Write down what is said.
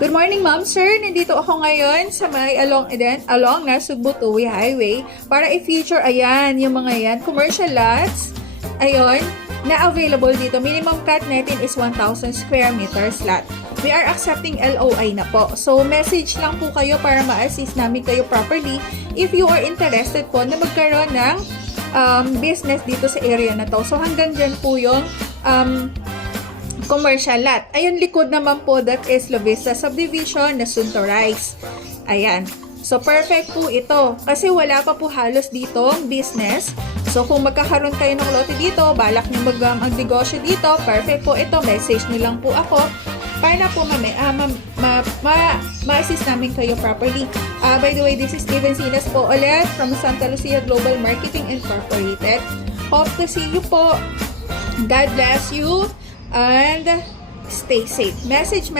Good morning, ma'am, sir. Nandito ako ngayon sa may along Nasugbu-Tuwi Highway para i-feature, ayan, yung mga yan, commercial lots, ayun, na available dito. Minimum cut natin is 1,000 square meters lot. We are accepting LOI na po. So, message lang po kayo para ma-assist namin kayo properly if you are interested po na magkaroon ng business dito sa area na to. So, hanggang dyan po yung commercial lot. Ayun, likod naman po, that is La Vista Subdivision na soon to rise. Ayan. So, perfect po ito. Kasi wala pa po halos dito business. So, kung magkakaroon kayo ng lote dito, balak nyo mag-negosyo dito, perfect po ito. Message nyo lang po ako para na po ma-assist namin kayo properly. By the way, this is Steven Sinas po ulit from Santa Lucia Global Marketing Incorporated. Hope to see you po. God bless you and stay safe. Message.